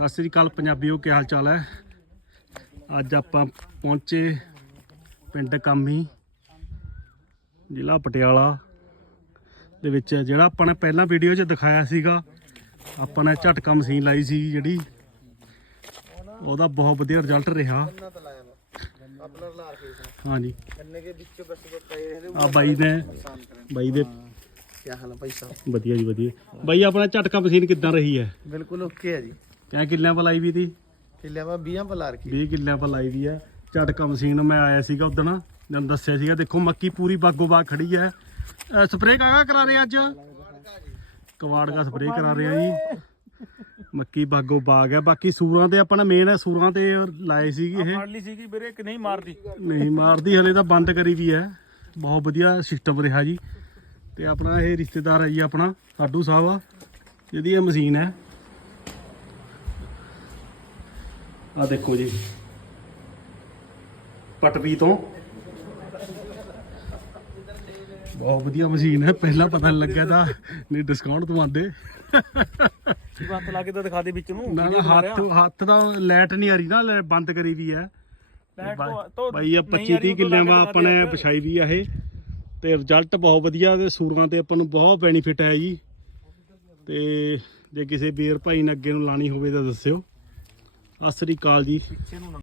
ਸਤਿ ਸ੍ਰੀ ਅਕਾਲ ਪੰਜਾਬੀਓ ਕੀ ਹਾਲ ਚਾਲ ਹੈ? ਅੱਜ ਆਪਾਂ ਪਹੁੰਚੇ ਪਿੰਡ ਕਾਮੀ ਜ਼ਿਲ੍ਹਾ ਪਟਿਆਲਾ ਦੇ ਵਿੱਚ ਜਿਹੜਾ ਆਪਾਂ ਨੇ ਪਹਿਲਾਂ ਵੀਡੀਓ 'ਚ ਦਿਖਾਇਆ ਸੀਗਾ। ਆਪਾਂ ਨੇ ਝਟਕਾ ਮਸ਼ੀਨ ਲਾਈ ਸੀ ਜਿਹੜੀ ਉਹਦਾ ਬਹੁਤ ਵਧੀਆ ਰਿਜ਼ਲਟ ਰਿਹਾ। ਹਾਂਜੀ। ਆ ਬਾਈ ਨੇ ਬਾਈ ਦੇ ਕੀ ਹਾਲ ਹੈ ਭਾਈ ਸਾਹਿਬ? ਵਧੀਆ ਜੀ ਵਧੀਆ। ਬਾਈ ਆਪਣਾ ਝਟਕਾ ਮਸ਼ੀਨ ਕਿੱਦਾਂ ਰਹੀ ਹੈ? ਬਿਲਕੁਲ ਓਕੇ ਹੈ ਜੀ। ਕਿਆ ਕਿੱਲਿਆਂ ਪਰ ਲਾਈ ਵੀ ਤੀ? ਕਿੱਲਿਆ ਵਾ 20 ਪਲਾ ਰਖੀ। 20 ਕਿੱਲਿਆਂ ਪਰ ਲਾਈ ਵੀ ਹੈ ਝਟਕਾ ਮਸ਼ੀਨ ਮੈਂ ਆਇਆ ਸੀਗਾ ਉਦਣ ਜਦ ਦੱਸਿਆ ਸੀਗਾ ਦੇਖੋ ਮੱਕੀ ਪੂਰੀ ਬਾਗੋ ਬਾਗ ਖੜੀ ਹੈ ਸਪਰੇਅ ਕਾਗਾ ਕਰਾ ਰਹੇ ਅੱਜ? ਕਵਾੜ ਦਾ ਸਪਰੇਅ ਕਰਾ ਰਹੇ ਆ ਜੀ। ਮੱਕੀ ਬਾਗੋ ਬਾਗ ਹੈ ਬਾਕੀ ਸੂਰਾਂ ਤੇ ਆਪਣਾ ਮੇਨ ਹੈ ਸੂਰਾਂ ਤੇ ਲਾਏ ਸੀਗੇ ਇਹ। ਫੜ ਲਈ ਸੀਗੀ ਵੀਰੇ ਕਿ ਨਹੀਂ ਮਾਰਦੀ? ਨਹੀਂ ਮਾਰਦੀ ਹਲੇ ਤਾਂ ਬੰਦ ਕਰੀ ਵੀ ਹੈ ਬਹੁਤ ਵਧੀਆ ਸਿਸਟਮ ਰਿਹਾ ਜੀ। ਤੇ ਆਪਣਾ ਇਹ ਰਿਸ਼ਤੇਦਾਰ ਹੈ ਜੀ ਆਪਣਾ ਸਾਡੂ ਸਾਹਿਬ ਆ। ਜਿਹਦੀ ਇਹ ਮਸ਼ੀਨ ਹੈ। ਆ ਦੇਖੋ ਜੀ। ਪਟਵੀ ਤੋਂ। ਬਹੁਤ ਵਧੀਆ ਮਸ਼ੀਨ ਹੈ। ਪਹਿਲਾਂ ਪਤਾ ਨੀ ਲੱਗਿਆ ਤਾਂ ਨਹੀਂ ਡਿਸਕਾਊਂਟ ਦਵਾਉਂਦੇ। ਬੰਤ ਲਾ ਕੇ ਤਾਂ ਦਿਖਾ ਦੇ ਵਿੱਚ ਨੂੰ। ਨਾ ਨਾ ਹੱਥ ਹੱਥ ਦਾ ਲਾਈਟ ਨਹੀਂ ਆ ਰਹੀ ਨਾ ਲੈ- ਬੰਦ ਕਰੀ ਵੀ ਹੈ। ਬਾਈ- ਆ ਨਹੀਂ 25 ਆ ਰਹੀ 30 ਉਹ ਤੋਂ ਕਿੱਲਿਆਂ ਦੇ। ਵਿਛਾਈ ਵੀ ਆ ਇਹ। ਤੇ ਰਿਜ਼ਲਟ ਬਹੁਤ ਵਧੀਆ ਤੇ ਸੂਰਾਂ ਤੇ ਆਪਾਂ ਨੂੰ ਬਹੁਤ ਬੈਨੀਫਿਟ ਹੈ ਜੀ। ਤੇ ਜੇ ਕਿਸੇ ਵੀਰ ਭਾਈ ਨੇ ਅੱਗੇ ਨੂੰ ਲਾਣੀ ਹੋਵੇ ਤਾਂ ਦੱਸਿਓ। ਸਤਿ ਸ੍ਰੀ ਅਕਾਲ ਜੀ।